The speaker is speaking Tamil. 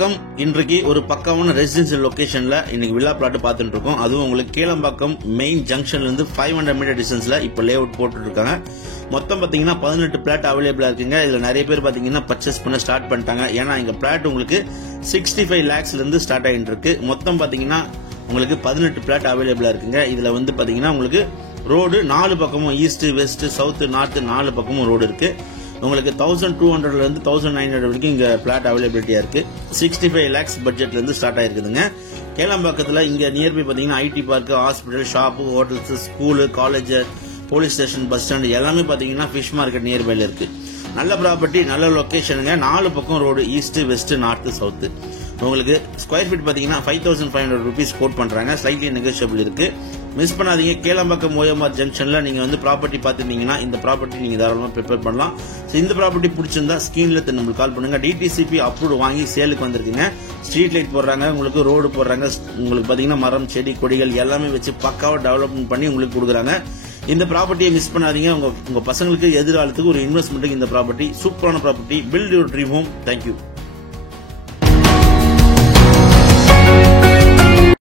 வணக்கம். இன்றைக்கு ஒரு பக்காவான ரெசிடென்சியல் லொகேஷன்ல இன்னைக்கு வில்லா பிளாட் பார்த்துட்டு இருக்கோம். அதுவும் உங்களுக்கு கேளம்பாக்கம் மெயின் ஜங்ஷன்ல இருந்து 500 மீட்டர் டிஸ்டன்ஸ்ல இப்ப லே அவுட் போட்டு இருக்காங்க. மொத்தம் பாத்தீங்கன்னா 18 பிளாட் அவைலபிளா இருக்குங்க. இதுல நிறைய பேர் பாத்தீங்கன்னா பர்ச்சேஸ் பண்ண ஸ்டார்ட் பண்ணிட்டாங்க. ஏன்னா இங்க பிளாட் உங்களுக்கு 65 lakhsல இருந்து ஸ்டார்ட் ஆகிட்டு இருக்கு. மொத்தம் பாத்தீங்கன்னா உங்களுக்கு 18 பிளாட் அவைலபிளா இருக்குங்க. இதுல வந்து பாத்தீங்கன்னா உங்களுக்கு ரோடு 4 பக்கமும் ஈஸ்ட் வெஸ்ட் சவுத் நார்த் 4 பக்கமும் ரோடு இருக்கு. உங்களுக்கு 1200 இருந்து 1900 வரைக்கும் இங்க பிளாட் அவைலபிலிட்டியா இருக்கு. 65 lakhs பட்ஜெட்ல இருந்து ஸ்டார்ட் ஆயிருக்குதுங்க. கேளம்பாக்கத்துல இங்க நியர்பை பாத்தீங்கன்னா IT park, hospital, shop, hotels, school, college, police station, bus stand எல்லாமே பாத்தீங்கன்னா ஃபிஷ் மார்க்கெட் நியர்பைல இருக்கு. நல்ல ப்ராப்பர்ட்டி, நல்ல லொகேஷனுங்க. 4 பக்கம் road east west north south. உங்களுக்கு ஸ்கொயர் ஃபீட் பாத்தீங்கன்னா 5500 rupees கோட் பண்றாங்க. ஸ்லைட்லி நெகோஷியபிள் இருக்கு. மிஸ் பண்ணாதீங்க. கேளம்பாக்கம் ஓஎம்ஆர் ஜங்ஷன்ல நீங்க வந்து ப்ராப்பர்ட்டி பாத்துட்டீங்கன்னா இந்த ப்ராப்பர்ட்டி நீங்க தாராளமா ப்ரிப்பேர் பண்ணலாம். இந்த ப்ராப்பர்ட்டி பிடிச்சிருந்தா ஸ்கிரீன்ல நம்மளுக்கு கால் பண்ணுங்க. டிடிசிபி அப்ரூவ் வாங்கி சேலுக்கு வந்திருக்குங்க. ஸ்ட்ரீட் லைட் போடுறாங்க, உங்களுக்கு ரோடு போடுறாங்க, உங்களுக்கு பாத்தீங்கன்னா மரம் செடி கொடிகள் எல்லாமே வச்சு பக்காவா டெவலப்மெண்ட் பண்ணி உங்களுக்கு கொடுக்குறாங்க. இந்த ப்ராப்பர்ட்டியை மிஸ் பண்ணாதீங்க. உங்க பசங்களுக்கு எதிர்காலத்துக்கு ஒரு இன்வெஸ்ட்மெண்ட்டுக்கு இந்த ப்ராப்பர்ட்டி சூப்பரான property. Build your dream home. Thank you.